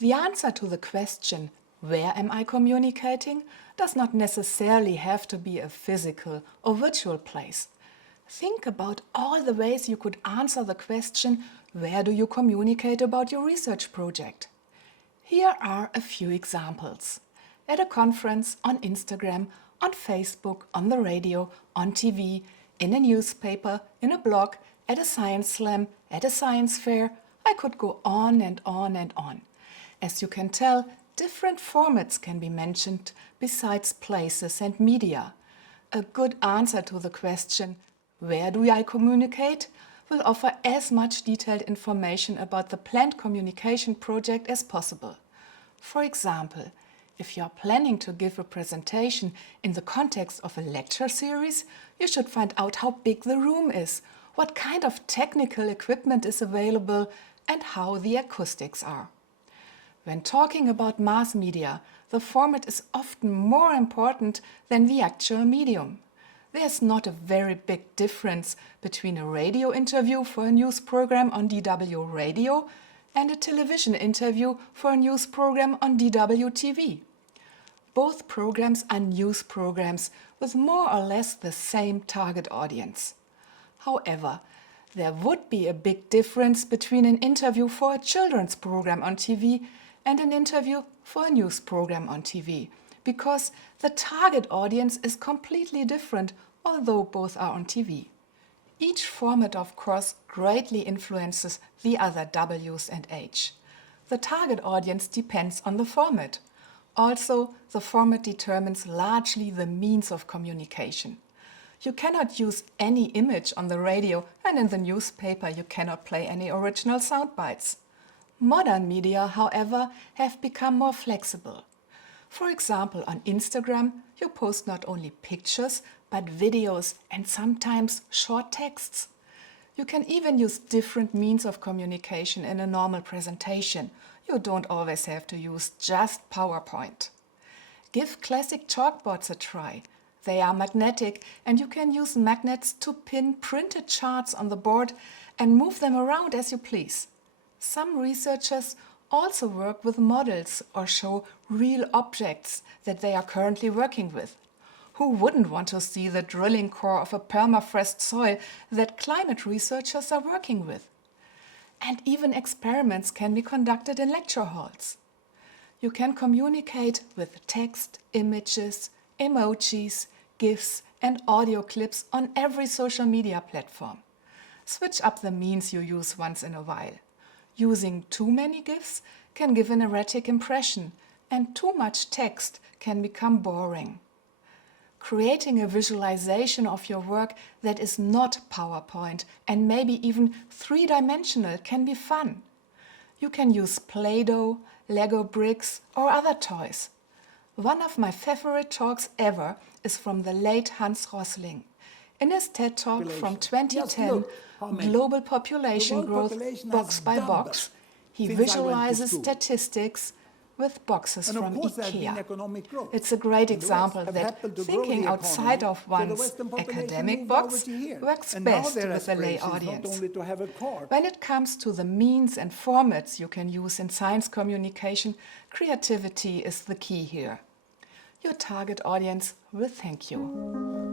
The answer to the question, where am I communicating, does not necessarily have to be a physical or virtual place. Think about all the ways you could answer the question, where do you communicate about your research project? Here are a few examples. At a conference, on Instagram, on Facebook, on the radio, on TV, in a newspaper, in a blog, at a science slam, at a science fair. I could go on and on and on. As you can tell, different formats can be mentioned besides places and media. A good answer to the question, where do I communicate, will offer as much detailed information about the planned communication project as possible. For example, if you are planning to give a presentation in the context of a lecture series, you should find out how big the room is, what kind of technical equipment is available, and how the acoustics are. When talking about mass media, the format is often more important than the actual medium. There's not a very big difference between a radio interview for a news program on DW Radio and a television interview for a news program on DW TV. Both programs are news programs with more or less the same target audience. However, there would be a big difference between an interview for a children's program on TV and an interview for a news program on TV, because the target audience is completely different, although both are on TV. Each format, of course, greatly influences the other W's and H. The target audience depends on the format. Also, the format determines largely the means of communication. You cannot use any image on the radio, and in the newspaper you cannot play any original sound bites. Modern media, however, have become more flexible. For example, on Instagram, you post not only pictures, but videos and sometimes short texts. You can even use different means of communication in a normal presentation. You don't always have to use just PowerPoint. Give classic chalkboards a try. They are magnetic and you can use magnets to pin printed charts on the board and move them around as you please. Some researchers also work with models or show real objects that they are currently working with. Who wouldn't want to see the drilling core of a permafrost soil that climate researchers are working with? And even experiments can be conducted in lecture halls. You can communicate with text, images, emojis, GIFs and audio clips on every social media platform. Switch up the means you use once in a while. Using too many GIFs can give an erratic impression, and too much text can become boring. Creating a visualization of your work that is not PowerPoint and maybe even three-dimensional can be fun. You can use Play-Doh, Lego bricks or other toys. One of my favorite talks ever is from the late Hans Rosling. In his TED Talk from 2010, Global Population Growth Box by Box, he visualizes statistics with boxes from IKEA. It's a great example that thinking outside of one's academic box works best with a lay audience. When it comes to the means and formats you can use in science communication, creativity is the key here. Your target audience will thank you.